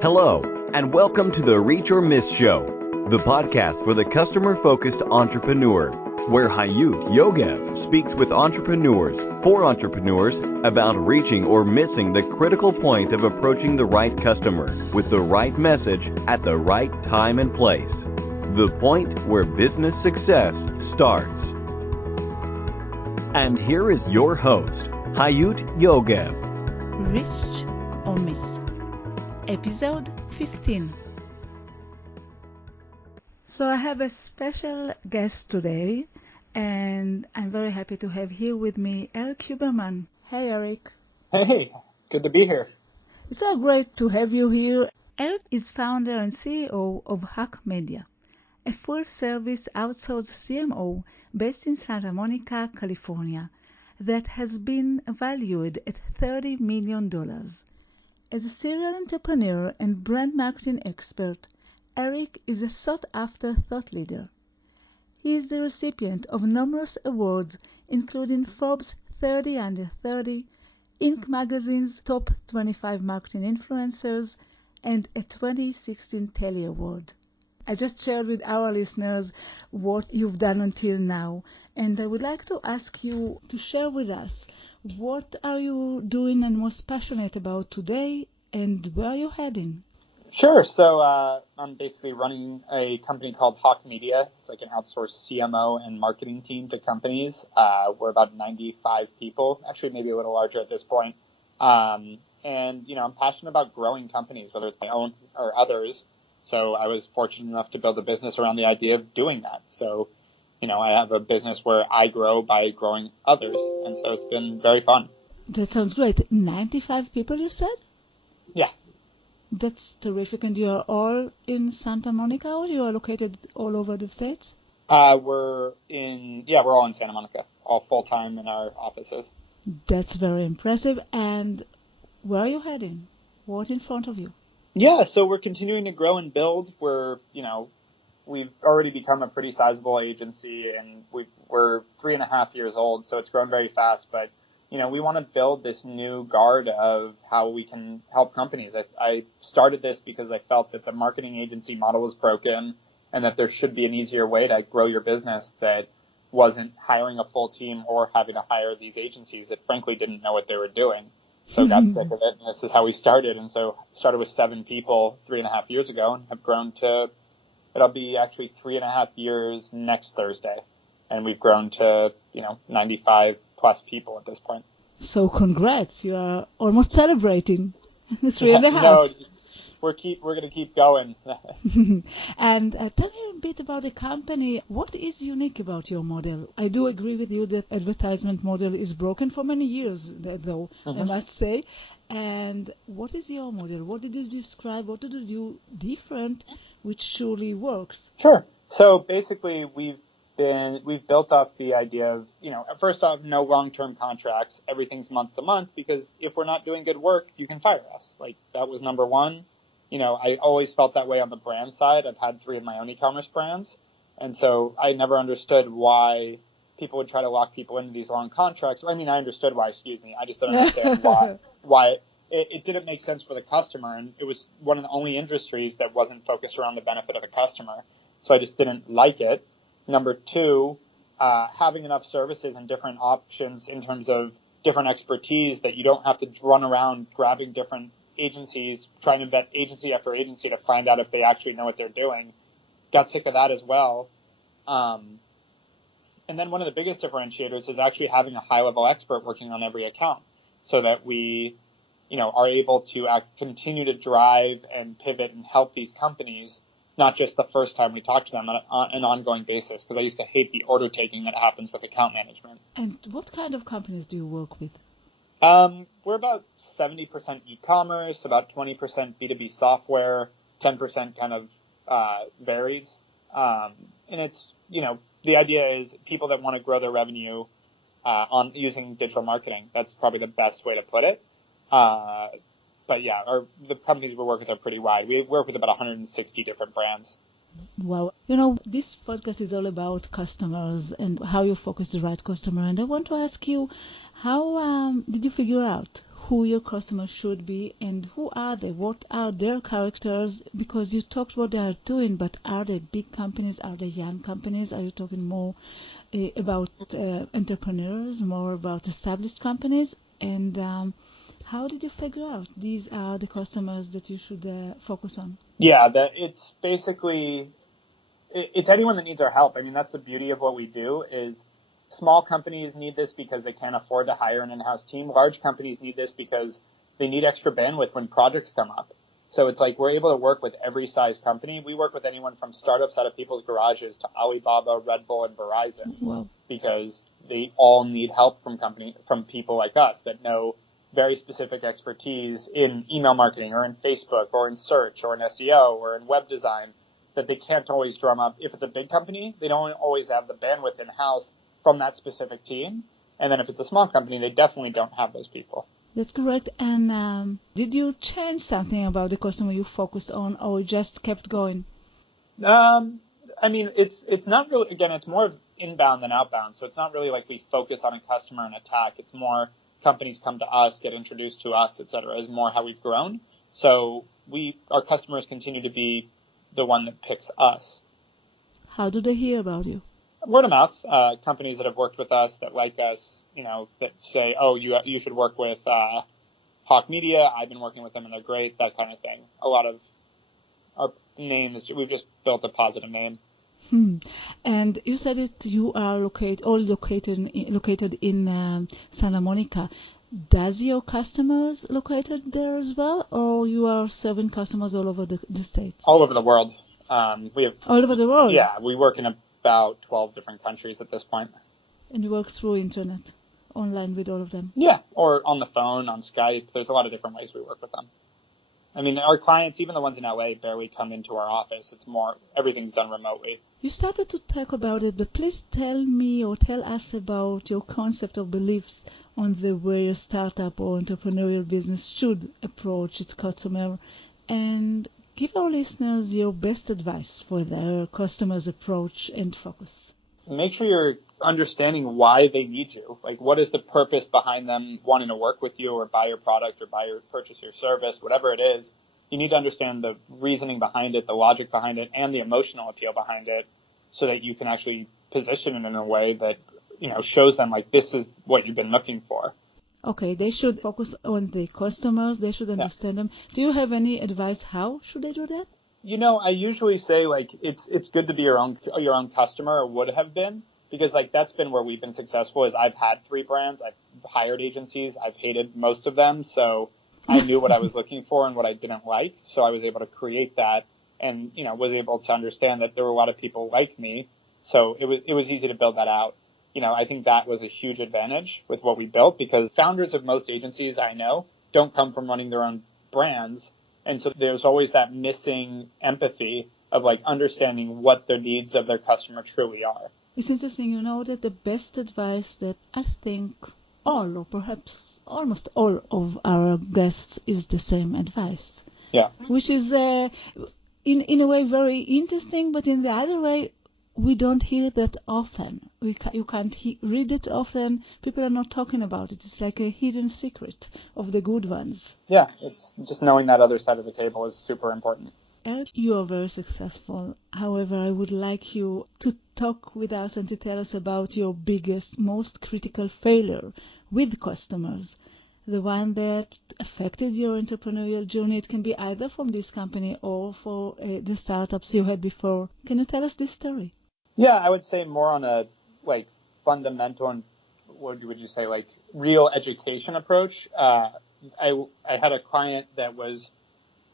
Hello, and welcome to the Reach or Miss Show, the podcast for the customer-focused entrepreneur, where Hayut Yogev speaks with entrepreneurs for entrepreneurs about reaching or missing the critical point of approaching the right customer with the right message at the right time and place. The point where business success starts. And here is your host, Hayut Yogev. Reach or Miss, Episode 15. So I have a special guest today, and I'm very happy to have here with me Erik Huberman. Hey, Erik. Hey, good to be here. It's so great to have you here. Erik is founder and CEO of Hawke Media, a full-service outsourced CMO based in Santa Monica, California, that has been valued at $30 million. As a serial entrepreneur and brand marketing expert, Erik is a sought-after thought leader. He is the recipient of numerous awards, including Forbes 30under30, Inc. magazine's Top 25 Marketing Influencers, and a 2016 Telly Award. I just shared with our listeners what you've done until now, and I would like to ask you to share with us what are you doing and most passionate about today, and where are you heading? Sure. So I'm basically running a company called Hawke Media. It's like an outsourced CMO and marketing team to companies. We're about 95 people, actually maybe a little larger at this point. And, I'm passionate about growing companies, whether it's my own or others. So I was fortunate enough to build a business around the idea of doing that. So, I have a business where I grow by growing others. And so it's been very fun. That sounds great. 95 people, you said? Yeah. That's terrific. And you are all in Santa Monica, or you are located all over the States? We're all in Santa Monica, all full-time in our offices. That's very impressive. And where are you heading? What's in front of you? Yeah, so we're continuing to grow and build. We've already become a pretty sizable agency, and we're 3.5 years old, so it's grown very fast. But, we want to build this new guard of how we can help companies. I started this because I felt that the marketing agency model was broken and that there should be an easier way to grow your business that wasn't hiring a full team or having to hire these agencies that frankly didn't know what they were doing. So got sick of it, and this is how we started. And so started with 7 people 3.5 years ago and have grown to, it'll be actually 3.5 years next Thursday. And we've grown to, 95 plus people at this point. So congrats, you are almost celebrating 3.5. No, we're going to keep going. And tell me a bit about the company. What is unique about your model? I do agree with you that advertisement model is broken for many years, though, I must say. And what is your model? What did you describe? What did you do different, which surely works? Sure. So basically, we've built off the idea of, first off, no long-term contracts. Everything's month to month, because if we're not doing good work, you can fire us. Like, that was number one. I always felt that way on the brand side. I've had 3 of my own e-commerce brands. And so I never understood why people would try to lock people into these long contracts. I mean, I understood why, I just don't understand why it didn't make sense for the customer. And it was one of the only industries that wasn't focused around the benefit of the customer. So I just didn't like it. Number 2, having enough services and different options in terms of different expertise that you don't have to run around grabbing different agencies, trying to vet agency after agency to find out if they actually know what they're doing. Got sick of that as well. And then one of the biggest differentiators is actually having a high-level expert working on every account so that we, are able to continue to drive and pivot and help these companies, not just the first time we talk to them, on an ongoing basis, because I used to hate the order taking that happens with account management. And what kind of companies do you work with? We're about 70% e-commerce, about 20% B2B software, 10% kind of varies. And it's, the idea is people that want to grow their revenue on using digital marketing. That's probably the best way to put it. But yeah, the companies we work with are pretty wide. We work with about 160 different brands. Wow. This podcast is all about customers and how you focus the right customer. And I want to ask you, how did you figure out who your customers should be and who are they? What are their characters? Because you talked what they are doing, but are they big companies? Are they young companies? Are you talking more about entrepreneurs, more about established companies? And how did you figure out these are the customers that you should focus on? Yeah, it's basically, it's anyone that needs our help. I mean, that's the beauty of what we do is small companies need this because they can't afford to hire an in-house team. Large companies need this because they need extra bandwidth when projects come up. So it's like we're able to work with every size company. We work with anyone from startups out of people's garages to Alibaba, Red Bull, and Verizon. Wow. Because they all need help from people like us that know very specific expertise in email marketing or in Facebook or in search or in SEO or in web design that they can't always drum up. If it's a big company, they don't always have the bandwidth in-house from that specific team. And then if it's a small company, they definitely don't have those people. That's correct. And did you change something about the customer you focused on or just kept going? I mean, it's not really, again, it's more of inbound than outbound. So it's not really like we focus on a customer and attack. It's more companies come to us, get introduced to us, et cetera, is more how we've grown. So our customers continue to be the one that picks us. How do they hear about you? Word of mouth. Companies that have worked with us, that like us, that say, oh, you should work with Hawke Media. I've been working with them and they're great, that kind of thing. A lot of our names, we've just built a positive name. And you said it. You are located in Santa Monica. Does your customers located there as well, or you are serving customers all over the states? All over the world. We have all over the world. Yeah, we work in about 12 different countries at this point. And you work through internet, online with all of them. Yeah, or on the phone, on Skype. There's a lot of different ways we work with them. I mean, our clients, even the ones in LA, barely come into our office. It's more, everything's done remotely. You started to talk about it, but please tell me or tell us about your concept or beliefs on the way a startup or entrepreneurial business should approach its customer, and give our listeners your best advice for their customers' approach and focus. Make sure you're understanding why they need you. Like, what is the purpose behind them wanting to work with you or buy your product or purchase your service, whatever it is. You need to understand the reasoning behind it, the logic behind it, and the emotional appeal behind it so that you can actually position it in a way that, shows them like this is what you've been looking for. Okay, they should focus on the customers. They should understand them. Do you have any advice? How should they do that? I usually say like it's good to be your own customer, or would have been, because like that's been where we've been successful. Is I've had 3 brands, I've hired agencies, I've hated most of them, so I knew what I was looking for and what I didn't like, so I was able to create that, and was able to understand that there were a lot of people like me, so it was easy to build that out. I think that was a huge advantage with what we built, because founders of most agencies I know don't come from running their own brands. And so there's always that missing empathy of like understanding what the needs of their customer truly are. It's interesting, that the best advice that I think all or perhaps almost all of our guests is the same advice. Yeah. Which is in a way very interesting, but in the other way, we don't hear that often. You can't read it often. People are not talking about it. It's like a hidden secret of the good ones. Yeah, it's just knowing that other side of the table is super important. Erik, you are very successful. However, I would like you to talk with us and to tell us about your biggest, most critical failure with customers. The one that affected your entrepreneurial journey. It can be either from this company or for the startups you had before. Can you tell us this story? Yeah, I would say more on a like fundamental and what would you say, like real education approach. I had a client that was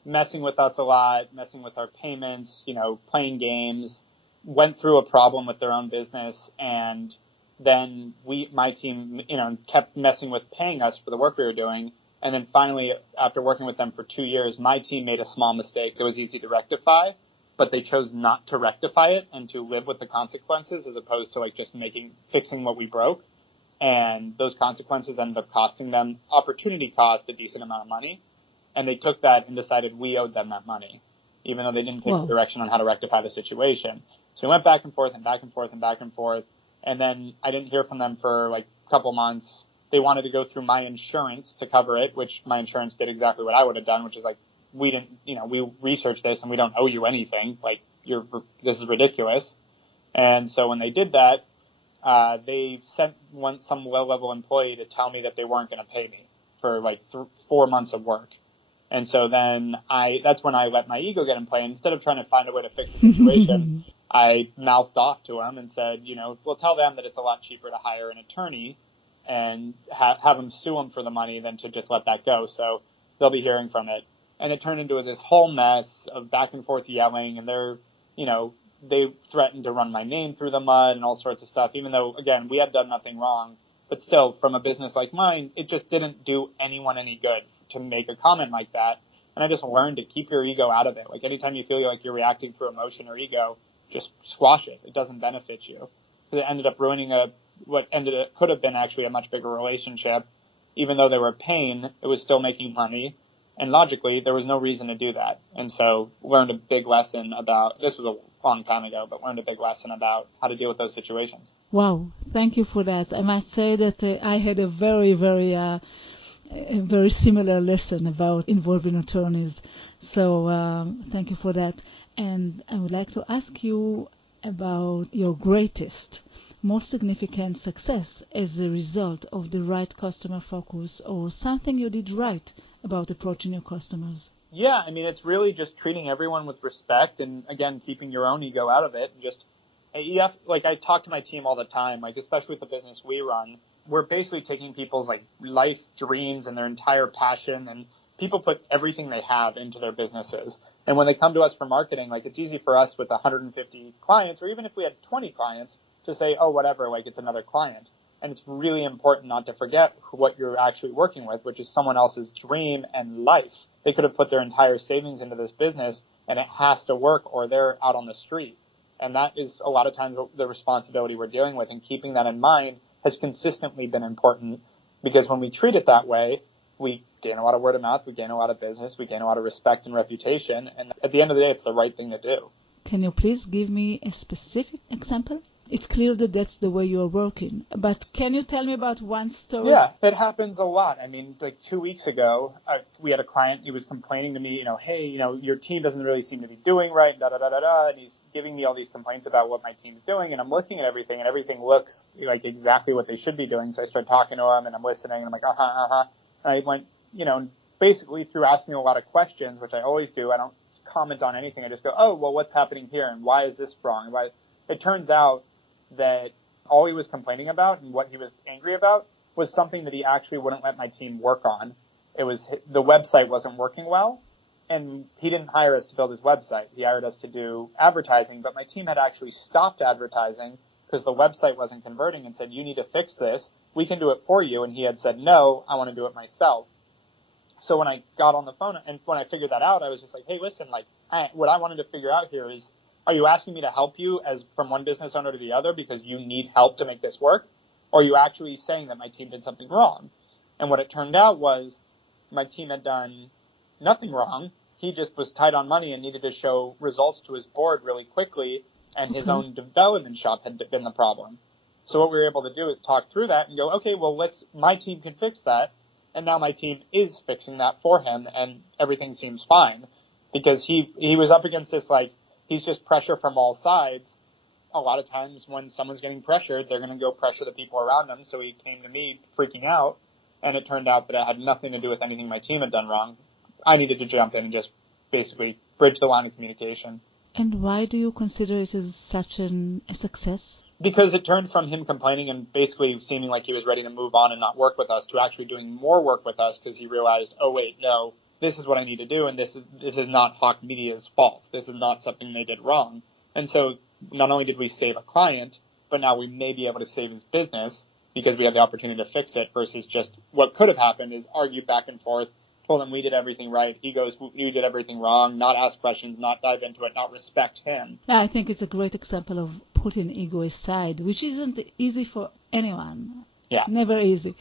messing with us a lot, messing with our payments, playing games, went through a problem with their own business, and then my team, kept messing with paying us for the work we were doing. And then finally, after working with them for 2 years, my team made a small mistake that was easy to rectify, but they chose not to rectify it and to live with the consequences as opposed to like just fixing what we broke. And those consequences ended up costing them opportunity cost, a decent amount of money. And they took that and decided we owed them that money, even though they didn't take direction on how to rectify the situation. So we went back and forth and back and forth and back and forth. And then I didn't hear from them for like a couple months. they wanted to go through my insurance to cover it, which my insurance did exactly what I would have done, which is like, we researched this and we don't owe you anything. Like, this is ridiculous. And so when they did that, they sent some low-level employee to tell me that they weren't going to pay me for like 4 months of work. And so then that's when I let my ego get in play. And instead of trying to find a way to fix the situation, I mouthed off to him and said, we'll tell them that it's a lot cheaper to hire an attorney and have them sue them for the money than to just let that go. So they'll be hearing from it. And it turned into this whole mess of back and forth yelling. And they threatened to run my name through the mud and all sorts of stuff, even though, again, we had done nothing wrong. But still, from a business like mine, it just didn't do anyone any good to make a comment like that. And I just learned to keep your ego out of it. Like, anytime you feel like you're reacting through emotion or ego, just squash it. It doesn't benefit you. It ended up ruining could have been actually a much bigger relationship. Even though they were paying, it was still making money. And logically, there was no reason to do that. And so learned a big lesson about, this was a long time ago, but learned a big lesson about how to deal with those situations. Wow, thank you for that. I must say that I had a very similar lesson about involving attorneys. So thank you for that. And I would like to ask you about your greatest, most significant success as a result of the right customer focus, or something you did right about approaching your customers. Yeah, I mean, it's really just treating everyone with respect and, again, keeping your own ego out of it. And just, I talk to my team all the time, like, especially with the business we run. We're basically taking people's, like, life dreams and their entire passion, and people put everything they have into their businesses. And when they come to us for marketing, like, it's easy for us with 150 clients, or even if we had 20 clients, to say, oh, whatever, like, it's another client. And it's really important not to forget what you're actually working with, which is someone else's dream and life. They could have put their entire savings into this business, and it has to work, or they're out on the street. And that is a lot of times the responsibility we're dealing with. And keeping that in mind has consistently been important, because when we treat it that way, we gain a lot of word of mouth, we gain a lot of business, we gain a lot of respect and reputation. And at the end of the day, it's the right thing to do. Can you please give me a specific example? It's clear that that's the way you're working. But can you tell me about one story? Yeah, it happens a lot. I mean, like 2 weeks ago, we had a client. He was complaining to me, hey, your team doesn't really seem to be doing right, And he's giving me all these complaints about what my team's doing. And I'm looking at everything, and everything looks like exactly what they should be doing. So I start talking to him, and I'm listening, and I'm like, And I went, basically through asking a lot of questions, which I always do. I don't comment on anything. I just go, oh, well, what's happening here? And why is this wrong? It turns out that all he was complaining about and what he was angry about was something that he actually wouldn't let my team work on. It was the website wasn't working well, and he didn't hire us to build his website. He hired us to do advertising, but my team had actually stopped advertising because the website wasn't converting and said, you need to fix this. We can do it for you. And he had said, no, I want to do it myself. So when I got on the phone and when I figured that out, I was just like, hey, listen, what I wanted to figure out here is, are you asking me to help you as from one business owner to the other because you need help to make this work? Or are you actually saying that my team did something wrong? And what it turned out was my team had done nothing wrong. He just was tight on money and needed to show results to his board really quickly, and his own development shop had been the problem. So what we were able to do is talk through that and go, okay, well, my team can fix that. And now my team is fixing that for him, and everything seems fine because he was up against this, he's just pressure from all sides. A lot of times when someone's getting pressured, they're going to go pressure the people around them. So he came to me freaking out, and it turned out that it had nothing to do with anything my team had done wrong. I needed to jump in and just basically bridge the line of communication. And why do you consider it as such a success? Because it turned from him complaining and basically seeming like he was ready to move on and not work with us to actually doing more work with us because he realized, oh, wait, no, this is what I need to do, and this is not Hawke Media's fault. This is not something they did wrong. And so not only did we save a client, but now we may be able to save his business because we had the opportunity to fix it versus just what could have happened is argue back and forth, told him we did everything right. He goes, you did everything wrong, not ask questions, not dive into it, not respect him. I think it's a great example of putting ego aside, which isn't easy for anyone. Yeah. Never easy.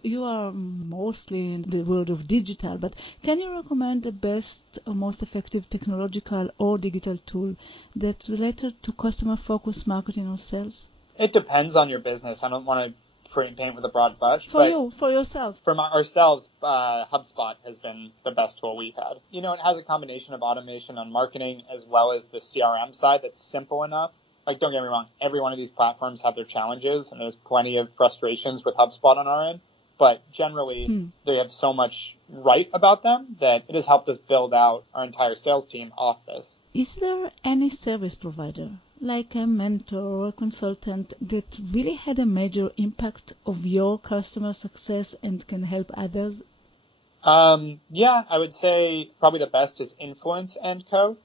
You are mostly in the world of digital, but can you recommend the best or most effective technological or digital tool that's related to customer-focused marketing or sales? It depends on your business. I don't want to paint with a broad brush. For yourself. For ourselves, HubSpot has been the best tool we've had. You know, it has a combination of automation on marketing as well as the CRM side that's simple enough. Like, don't get me wrong, every one of these platforms have their challenges, and there's plenty of frustrations with HubSpot on our end. But generally, they have so much right about them that it has helped us build out our entire sales team off this. Is there any service provider, like a mentor or a consultant, that really had a major impact of your customer success and can help others? Yeah, I would say probably the best is Influence & Co.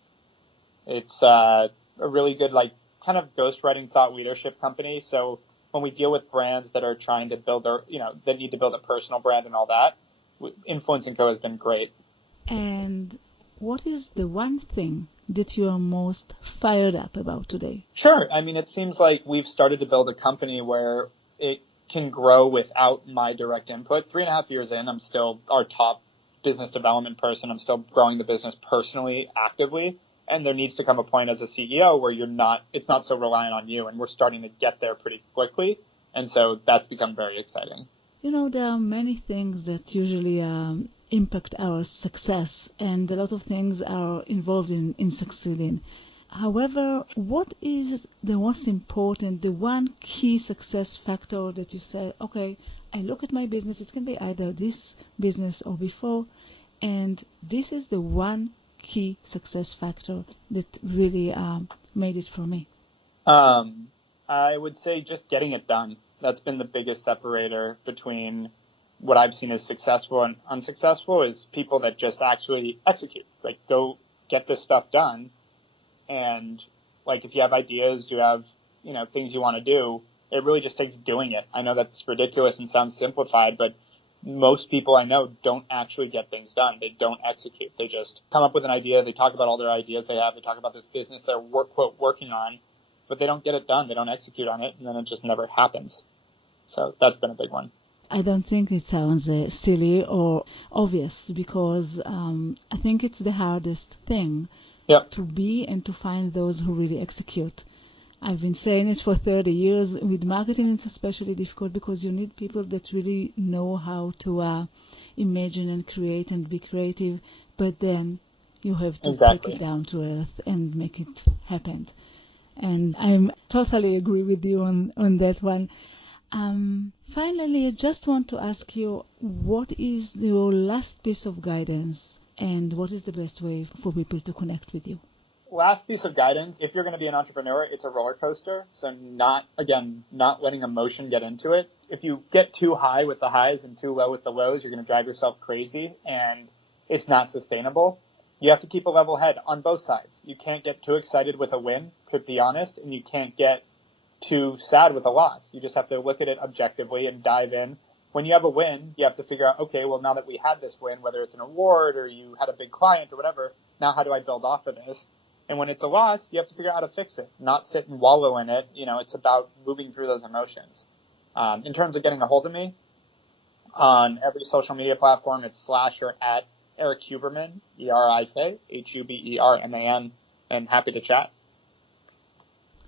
It's a really good, like, kind of ghostwriting thought leadership company. So when we deal with brands that are trying to build their, that need to build a personal brand and all that, Influence & Co. has been great. And what is the one thing that you are most fired up about today? Sure. I mean, it seems like we've started to build a company where it can grow without my direct input. 3.5 years in, I'm still our top business development person. I'm still growing the business personally, actively. And there needs to come a point as a CEO where it's not so reliant on you. And we're starting to get there pretty quickly. And so that's become very exciting. There are many things that usually impact our success, and a lot of things are involved in succeeding. However, what is the most important, the one key success factor that you say, okay, I look at my business, it can be either this business or before, and this is the one key success factor that really made it for me? I would say just getting it done. That's been the biggest separator between what I've seen as successful and unsuccessful is people that just actually execute, like go get this stuff done. And like, if you have ideas, you have, things you want to do, it really just takes doing it. I know that's ridiculous and sounds simplified, but most people I know don't actually get things done. They don't execute. They just come up with an idea. They talk about all their ideas they have. They talk about this business they're quote working on, but they don't get it done. They don't execute on it, and then it just never happens. So that's been a big one. I don't think it sounds silly or obvious, because I think it's the hardest thing to be and to find those who really execute. I've been saying it for 30 years. With marketing, it's especially difficult because you need people that really know how to imagine and create and be creative, but then you have to take it down to earth and make it happen. And I totally agree with you on that one. Finally, I just want to ask you, what is your last piece of guidance and what is the best way for people to connect with you? Last piece of guidance, if you're going to be an entrepreneur, it's a roller coaster. So not letting emotion get into it. If you get too high with the highs and too low with the lows, you're going to drive yourself crazy and it's not sustainable. You have to keep a level head on both sides. You can't get too excited with a win, to be honest, and you can't get too sad with a loss. You just have to look at it objectively and dive in. When you have a win, you have to figure out, okay, well, now that we had this win, whether it's an award or you had a big client or whatever, now how do I build off of this? And when it's a loss, you have to figure out how to fix it, not sit and wallow in it. It's about moving through those emotions. In terms of getting a hold of me, on every social media platform, it's / or at Erik Huberman, ERIK, HUBERMAN, and happy to chat.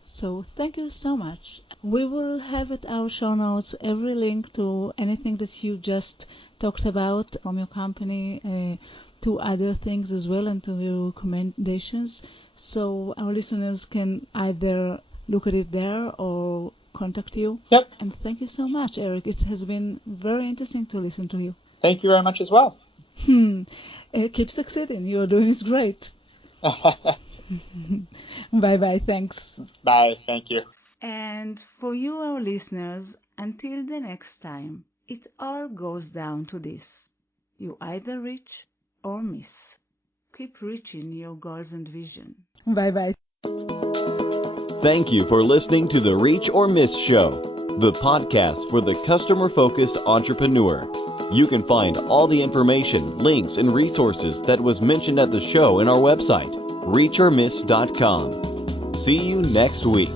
So thank you so much. We will have at our show notes every link to anything that you just talked about from your company, to other things as well, and to your recommendations. So our listeners can either look at it there or contact you. Yep. And thank you so much, Erik. It has been very interesting to listen to you. Thank you very much as well. Keep succeeding. You're doing it great. Bye-bye. Thanks. Bye. Thank you. And for you, our listeners, until the next time, it all goes down to this. You either reach or miss. Keep reaching your goals and vision. Bye-bye. Thank you for listening to the Reach or Miss Show, the podcast for the customer-focused entrepreneur. You can find all the information, links, and resources that was mentioned at the show in our website, reachormiss.com. See you next week.